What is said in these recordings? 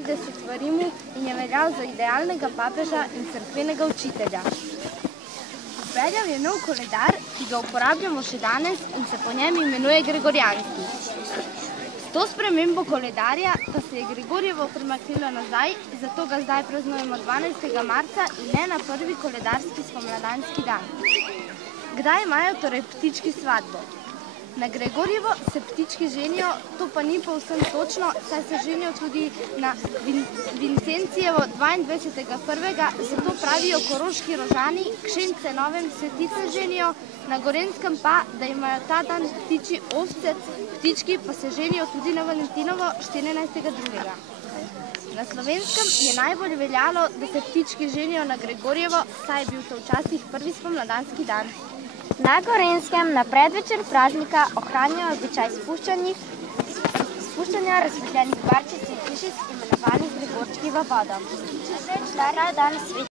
40 v Rimu in je veljal za idealnega papeža in cerkvenega učitelja. Izpeljal je nov koledar, ki ga uporabljamo še danes in se po njem imenuje Gregorijanski. S to spremembo koledarja pa se je Gregorjevo premaknilo nazaj, zato ga zdaj praznujemo 12. marca in ne na prvi koledarski spomladanski dan. Kdaj imajo torej ptički svatbo? Na Gregorjevo se ptički ženijo, to pa ni povsem točno, saj se ženijo tudi na Vincencijevo 22.1., zato pravijo koroški Rožani, kšence novem svetice ženijo, na Gorenskem pa, da imajo ta dan ptiči ovce, ptički pa se ženijo tudi na Valentinovo 14.2. Na Slovenskem je najbolj veljalo, da se ptički ženijo na Gregorjevo, saj je bil to včasih prvi spomladanski dan. Na Gorenskem na predvečer praznika ohranjajo običaj spuščanja razsvetljenih barčic in hišic, imenovanih Gregorčki v vodo. Ta dan sveti.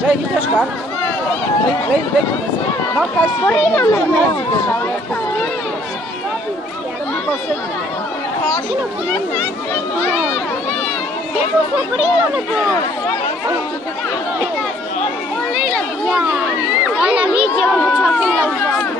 Že vidiš kak? Vej. No, kaj si? Borina me bo. Da mi pa vse ne. Borina me bo. Ona vidi, on bo čakala v vodu.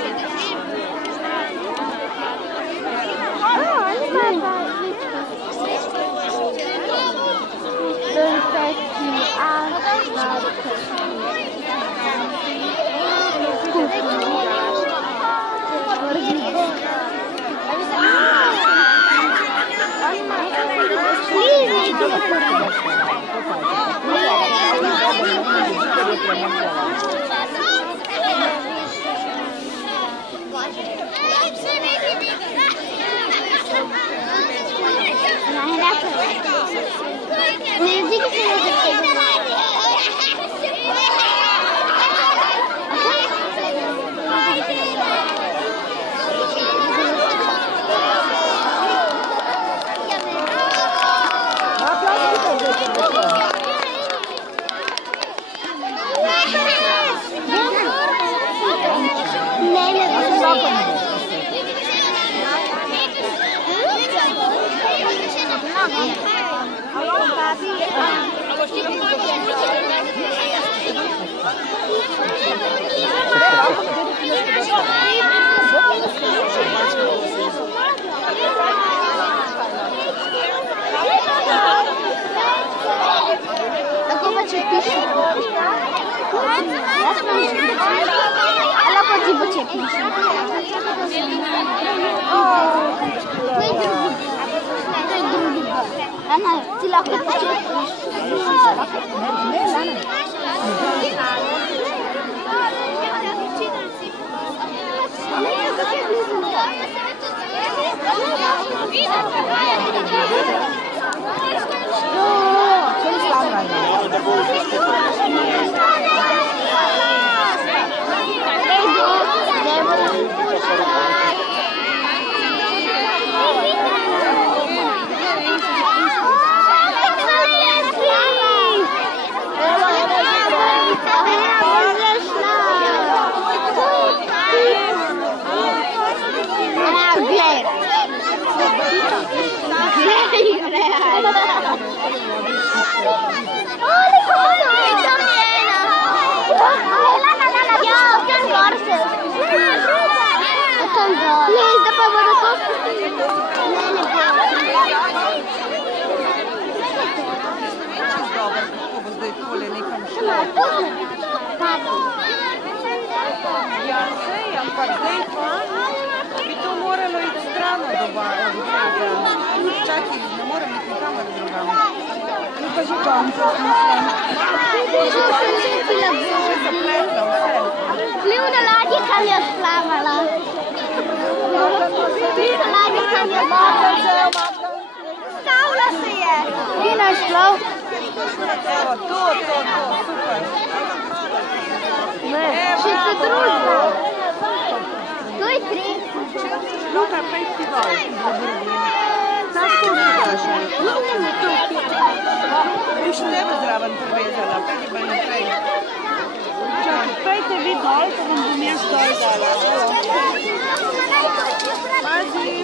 Pazi,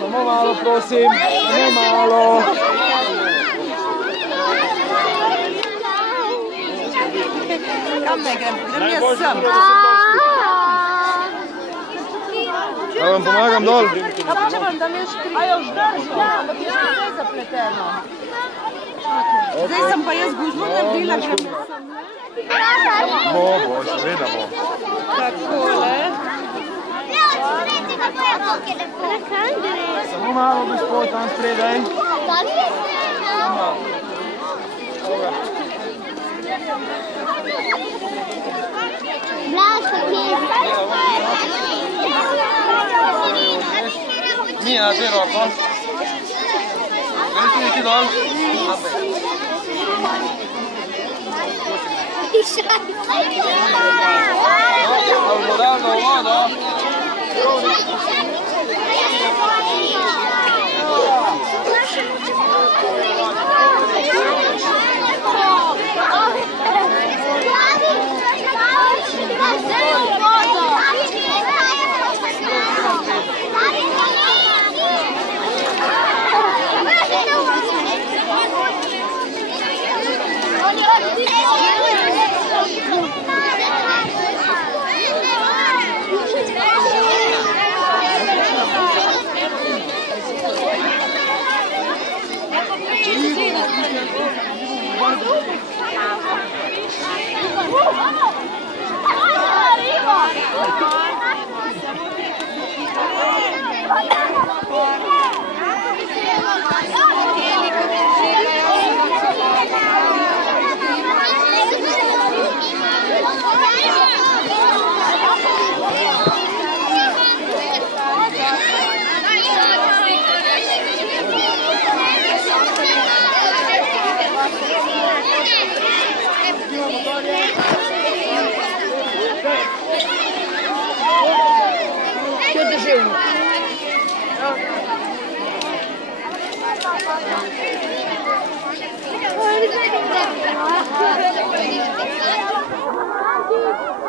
Samo malo, prosim, samo malo. Kam ne grem? Grem jaz sem. Da vam pomagam dol. A pa če vam dam jaz škriž? A jo vzdržim, ampak je še vse zapleteno. Zdaj sem pa jaz gužbo naredila, grem jaz sem. Bo, seveda bo. Takole. Samo malo, gospod, tam spredaj. Mija, zdaj roko. Greš ti dol? Dal do vodo. Thank you.